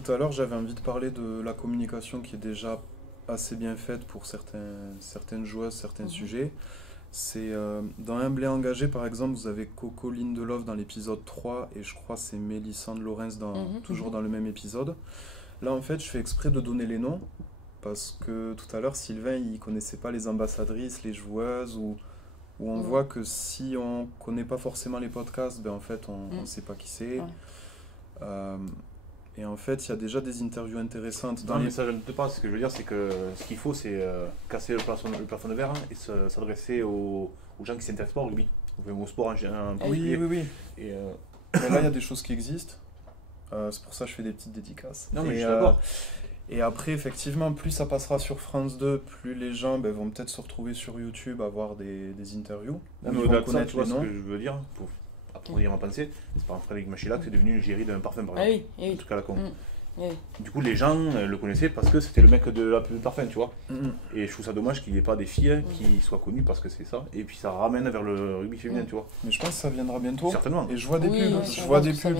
tout à l'heure, j'avais envie de parler de la communication qui est déjà assez bien faite pour certaines joueuses, certains sujets. C'est dans Un blé engagé, par exemple, vous avez Coco Lindelof dans l'épisode 3 et je crois c'est Mélissande Laurens toujours dans le même épisode. Là, en fait, je fais exprès de donner les noms parce que tout à l'heure, Sylvain, il connaissait pas les ambassadrices, les joueuses où on voit que si on connaît pas forcément les podcasts, ben en fait, on sait pas qui c'est. Et en fait, il y a déjà des interviews intéressantes. Non, mais ça, je ne te pas. Ce que je veux dire, c'est que ce qu'il faut, c'est casser le plafond de verre et s'adresser aux gens qui s'intéressent pas au rugby, au sport en général. Oui. Et, Mais là, il y a des choses qui existent. C'est pour ça que je fais des petites dédicaces. Non, mais je suis d'accord. Et après, effectivement, plus ça passera sur France 2, plus les gens vont peut-être se retrouver sur YouTube à voir des interviews. Non, mais au-delà de ça, tu vois ce que je veux dire, pour approfondir ma pensée, c'est par exemple Frédéric Machilac, c'est devenu l'égérie d'un parfum, par exemple. En tout cas, la con. Du coup, les gens le connaissaient parce que c'était le mec de la pub de parfum, tu vois. Et je trouve ça dommage qu'il n'y ait pas des filles qui soient connues parce que c'est ça. Et puis ça ramène vers le rugby féminin, tu vois. Mais je pense que ça viendra bientôt. Certainement. Et je vois des pubs. Je vois des pubs.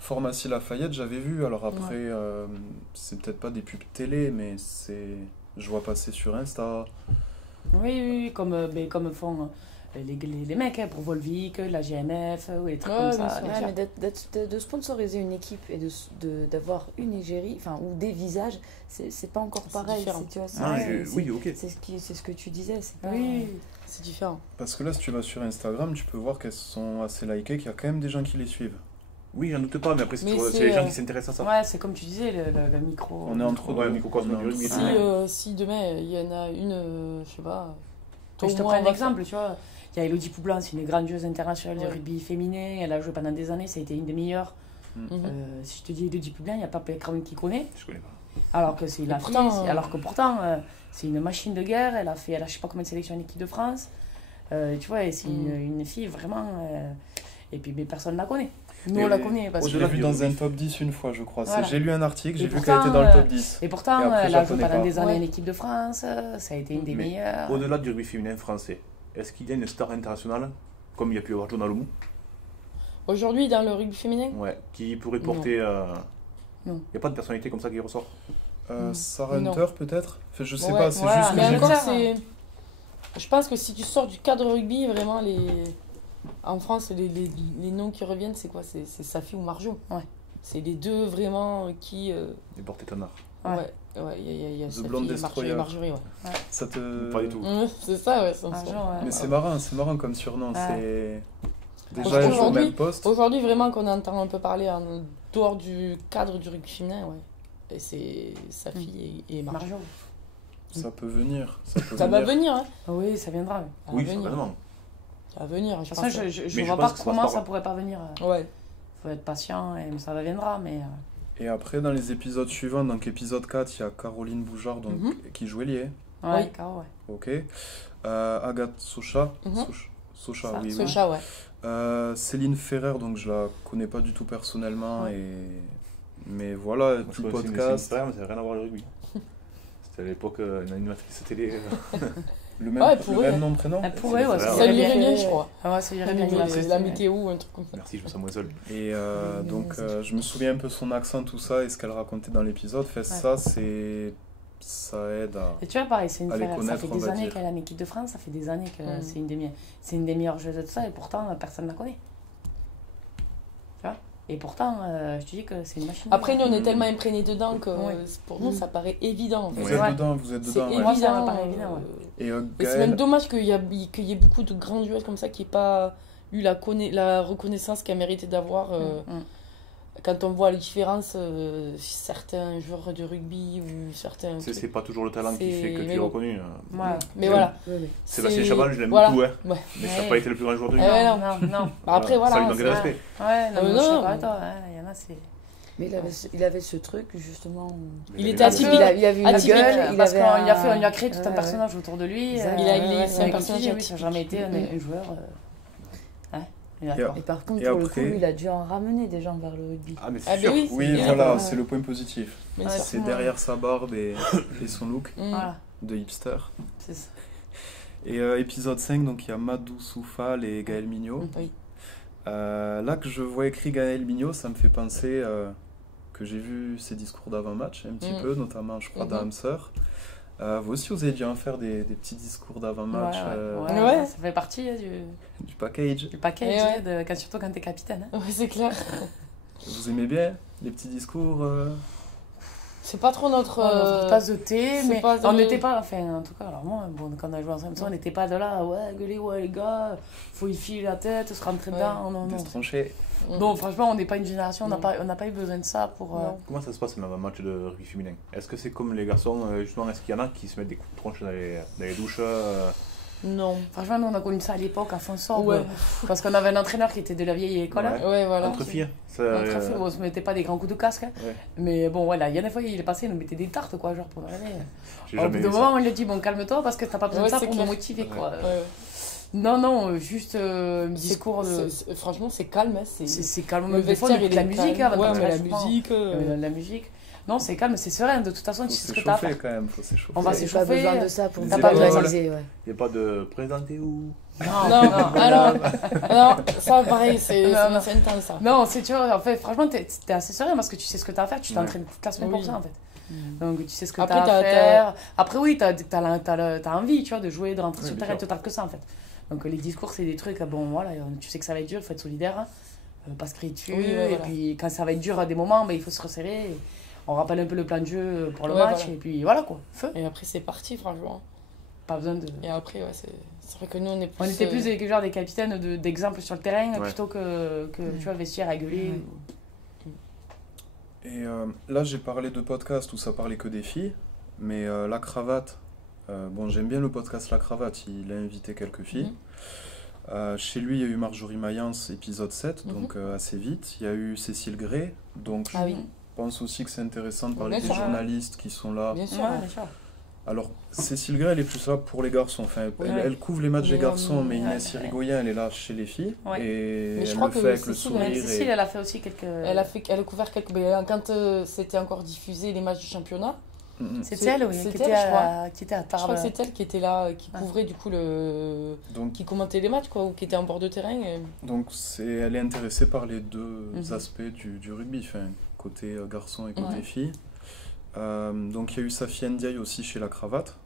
Pharmacie Lafayette, j'avais vu. Alors après, c'est peut-être pas des pubs télé, mais je vois passer sur Insta. Oui, comme font les mecs pour Volvic, la GMF, ou les trucs comme ça. Mais de sponsoriser une équipe et d'avoir une égérie, ou des visages, c'est pas encore pareil. Tu vois, oui, ok. C'est ce que tu disais. Oui, c'est différent. Parce que là, si tu vas sur Instagram, tu peux voir qu'elles sont assez likées, qu'il y a quand même des gens qui les suivent. Oui, j'en doute pas, mais après, c'est les gens qui s'intéressent à ça. Ouais, c'est comme tu disais, le micro. On est entre deux. Le microcosme du rugby. Si demain, il y en a une, je sais pas. Je te prends un exemple, tu vois. Il y a Elodie Poublan, c'est une grande joueuse internationale de rugby féminin. Elle a joué pendant des années, ça a été une des meilleures. Si je te dis Elodie Poublan, il n'y a pas personne qui connaît. Je connais pas. Alors que c'est alors que pourtant, c'est une machine de guerre. Elle a je sais pas combien de sélections en équipe de France. Tu vois, et c'est une fille vraiment. Et puis, mais personne ne la connaît. Nous, on la connaît. Parce je l'ai vue dans un top 10 une fois, je crois. Voilà. J'ai lu un article, j'ai vu qu'elle était dans le top 10. Et pourtant, elle a joué pendant des années en équipe de France. Ça a été une des meilleures. Au-delà du rugby féminin français, est-ce qu'il y a une star internationale, comme il y a pu y avoir Jonah Lomu aujourd'hui, dans le rugby féminin? Ouais, qui pourrait porter. Il n'y a pas de personnalité comme ça qui ressort. Sarah Hunter, peut-être je sais pas, c'est juste que mais j'ai encore, vu. je pense que si tu sors du cadre rugby, vraiment, en France, les noms qui reviennent, c'est quoi? C'est Safi ou Marjo. Ouais. C'est les deux vraiment qui. Les porte-étendards. Ouais, il y a The Safi Blonde et Destroyer. Marjorie, Ça te... Pas du tout. C'est ça, ouais. Mais c'est marrant comme surnom. C'est... Déjà, elle joue au même poste. Aujourd'hui, vraiment, qu'on entend un peu parler en dehors du cadre du rugby féminin, et c'est Safi et Marjo. Ça peut venir. Ça va venir, hein. Oui, ça viendra. Oui, certainement. Ça va venir. De toute façon, je vois pas comment ça pourrait pas venir. Ouais. Faut être patient et ça viendra, mais... Et après, dans les épisodes suivants, donc épisode 4, il y a Caroline Boujard qui joue ailier. Ouais, Caro, ouais. Ok. Agathe Socha. Socha, oui. Socha, ouais. Céline Ferrer, donc je la connais pas du tout personnellement. Mais voilà, tout podcast. Ça n'a rien à voir avec le rugby. C'était à l'époque une animatrice télé. Le même nom, prénom. Elle pourrait, ouais. Ça lui irait bien, je crois. Ouais, ça lui irait bien. C'est la météo ou un truc comme ça. Merci, je me sens moins seul. Et donc, je me souviens un peu son accent, tout ça, et ce qu'elle racontait dans l'épisode. Ça aide à. Et tu vois, pareil, c'est une connaître, ça fait des années qu'elle est en équipe de France, ça fait des années que c'est une des meilleures joueuses de tout ça, et pourtant, personne ne la connaît. Tu vois? Et pourtant, je te dis que c'est une machine. Après, nous, on est tellement imprégnés dedans que pour nous, ça paraît évident. En fait. Vous êtes dedans. C'est Ouais. Moi, ça me paraît évident, Et c'est même dommage qu'il y ait beaucoup de grandes joueuses comme ça qui n'aient pas eu la reconnaissance qu'elles méritaient d'avoir. Quand on voit la différence, certains joueurs de rugby ou certains. C'est pas toujours le talent qui fait que tu es reconnu. Mais voilà. Sébastien Chabal, je l'aime beaucoup, hein. Ouais. Mais ça n'a pas été le plus grand joueur de rugby. Non. Après, voilà. Ça lui manquait de respect. Ouais, non, je sais pas, attends, il y en a, c'est. Mais il avait ce truc, justement. Il était atypique. Il avait une gueule. Parce qu'on lui a créé tout un personnage autour de lui. C'est un personnage qui n'a jamais été un joueur. Et par contre, pour le coup, il a dû en ramener des gens vers le rugby. Ah, mais c'est sûr. Oui, voilà, c'est le point positif. C'est derrière sa barbe et son look de hipster. C'est ça. Et épisode 5, donc il y a Madou Soufal et Gaël Mignot. Oui. Là que je vois écrit Gaël Mignot, ça me fait penser que j'ai vu ses discours d'avant-match un petit peu, notamment, je crois, d'Hamser. Vous aussi, vous avez dû en faire des petits discours d'avant-match. Ouais, ça fait partie du package. Du package, surtout quand t'es capitaine. Hein. Ouais, c'est clair. Vous aimez bien les petits discours C'est pas trop notre tasse de thé, mais on n'était pas, enfin en tout cas, alors moi, quand on a joué ensemble, on n'était pas de là, gueuler, les gars, faut y filer la tête, se rentrer dedans, non. Trancher. Non, franchement, on n'est pas une génération, on n'a pas eu besoin de ça pour... Comment ça se passe un match de rugby féminin? Est-ce que c'est comme les garçons, justement, est-ce qu'il y en a qui se mettent des coups de tronche dans les douches Non. Franchement, nous, on a connu ça à l'époque, à fond sobre. Parce qu'on avait un entraîneur qui était de la vieille école. Ouais, voilà. Entre filles. Entre filles, on se mettait pas des grands coups de casque. Mais bon, voilà, il y a des fois, il est passé, il nous mettait des tartes, quoi, genre pour aller. Au bout d'un moment, on lui a dit, bon, calme-toi, parce que t'as pas besoin de ça pour me motiver, quoi. Non, juste discours de... Franchement, c'est calme. C'est calme. Le vestiaire, il la musique, la musique. Non, c'est calme, c'est serein. De toute façon, tu sais ce que t'as à faire. Quand même, faut s'échauffer. On va s'échauffer. Pas besoin de ça pour t'as pas besoin de Il n'y a pas de présenter où. Non, ça pareil, c'est intense ça. Non, tu vois, en fait, franchement, t'es assez serein parce que tu sais ce que t'as à faire, tu t'entraînes toute la semaine pour ça en fait. Donc tu sais ce que t'as à faire. Après, oui, t'as envie, tu vois, de jouer, de rentrer sur le terrain, total que ça en fait. Donc les discours, c'est des trucs, bon voilà, tu sais que ça va être dur, il faut être solidaire, pas se crier dessus, et puis quand ça va être dur à des moments, il faut se resserrer. On rappelle un peu le plan de jeu pour le match, et puis voilà quoi, feu. Et après, c'est parti, franchement. Pas besoin de... Et après, c'est vrai que nous, on est plus... On était plus des capitaines d'exemples sur le terrain, plutôt que tu vois, vestiaire à gueuler. Et là, j'ai parlé de podcast où ça parlait que des filles, mais la cravate, j'aime bien le podcast La Cravate, il a invité quelques filles. Chez lui, il y a eu Marjorie Mayence, épisode 7, donc assez vite. Il y a eu Cécile Gray, donc je pense aussi que c'est intéressant de parler des journalistes qui sont là. Bien sûr, bien sûr. Alors, Cécile Gray, elle est plus là pour les garçons. Enfin, elle couvre les matchs des garçons, mais Inès Irigoyen, elle est là chez les filles. Et mais je elle crois le que fait avec le sourire. Cécile, elle a fait aussi quelques... Elle a couvert quelques... Quand c'était encore diffusé les matchs du championnat. C'est elle, oui, qui était à Tarbes. Je crois que c'est elle qui était là, qui couvrait du coup qui commentait les matchs, quoi, ou qui était en bord de terrain. Donc, elle est intéressée par les deux aspects du rugby, enfin, côté garçon et côté filles. Donc il y a eu Safi Ndiaye aussi chez La Cravate.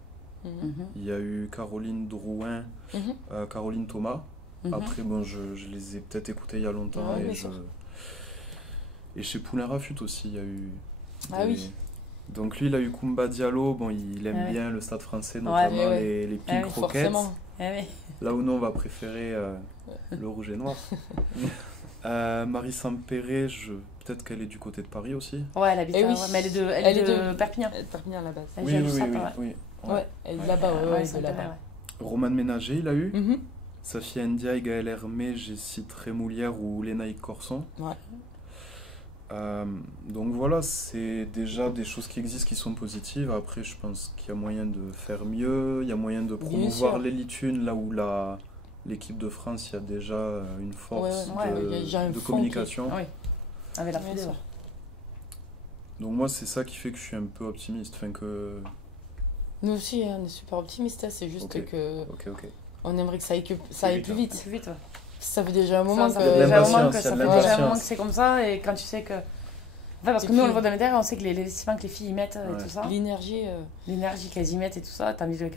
Il y a eu Caroline Drouin, Caroline Thomas. Après, je les ai peut-être écoutés il y a longtemps. Et chez Poulain Rafut aussi, il y a eu... Donc lui, il a eu Koumba Diallo. Il aime bien le Stade Français, notamment les Pink Rockets. Là où nous, on va préférer le rouge et noir. Marie Sampéré, peut-être qu'elle est du côté de Paris aussi. Ouais, elle habite mais elle est de Perpignan. Perpignan à la base. Oui, elle est là-bas, de là-bas. Romane Ménager, il a eu. Safi Ndiaye, Gaël Hermé, Jessie Trémoulière ou Lénaïque Corson. Donc voilà, c'est déjà des choses qui existent qui sont positives. Après, je pense qu'il y a moyen de faire mieux. Il y a moyen de promouvoir l'élite une là où l'équipe de France, il y a déjà une force de communication. Avec la fédé. Donc moi, c'est ça qui fait que je suis un peu optimiste. Nous aussi, on est super optimistes. C'est juste que on aimerait que ça aille plus vite. Ça fait déjà un moment que c'est comme ça. Et quand tu sais que... parce que nous, on le voit dans l'intérieur, on sait que les investissements que les filles y mettent et tout ça. L'énergie qu'elles y mettent et tout ça, t'as envie que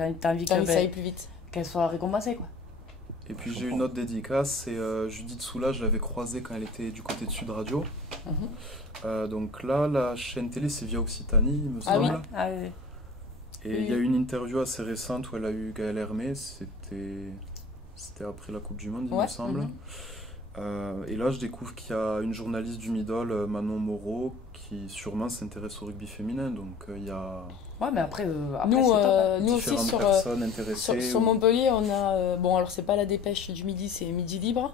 ça aille plus vite. Qu'elles soient récompensées, quoi. Et puis j'ai une autre dédicace, c'est Judith Soula, je l'avais croisée quand elle était du côté de Sud Radio. Donc là, la chaîne télé, c'est via Occitanie, il me semble. Et il y a eu une interview assez récente où elle a eu Gaël Hermé, c'était après la Coupe du Monde, il me semble. Et là, je découvre qu'il y a une journaliste du Midol, Manon Moreau, qui sûrement s'intéresse au rugby féminin. Donc il y a... Ouais, mais après nous aussi sur Montpellier, on a... alors c'est pas la dépêche du midi, c'est Midi Libre.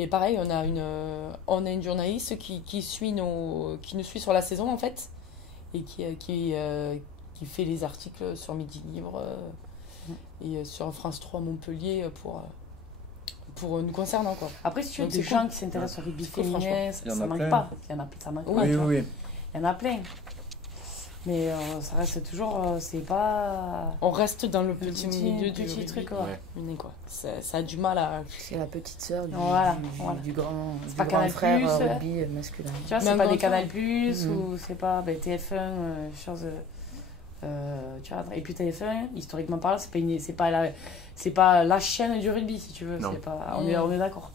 Et pareil, on a une journaliste qui nous suit sur la saison, en fait. Et qui fait les articles sur Midi Libre et sur France 3 Montpellier pour nous concernant, quoi. Après, si tu as des gens qui s'intéressent au rugby féminin, ça manque pas. Il y en a plein. Oui. Il y en a plein. Mais ça reste toujours, c'est pas... On reste dans le petit milieu du petit truc, quoi. Ouais. Quoi. Ça a du mal à... C'est la petite sœur du grand, c'est pas Canal frère Plus, rugby masculin. Tu vois, c'est pas des Canal Plus ou c'est pas TF1, chose... tu vois, et puis TF1, historiquement parlant, c'est pas la chaîne du rugby, si tu veux. C'est pas, on est d'accord.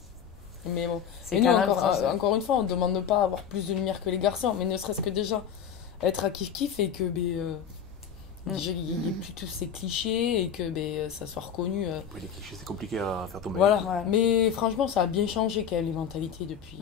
Mais bon, et nous, encore une fois, on ne demande pas avoir plus de lumière que les garçons, mais ne serait-ce que déjà être à kiff-kiff et que déjà il y ait plus tous ces clichés et que ça soit reconnu. Oui, les clichés, c'est compliqué à faire tomber. Voilà, ouais. Mais franchement, ça a bien changé quand même les mentalités depuis.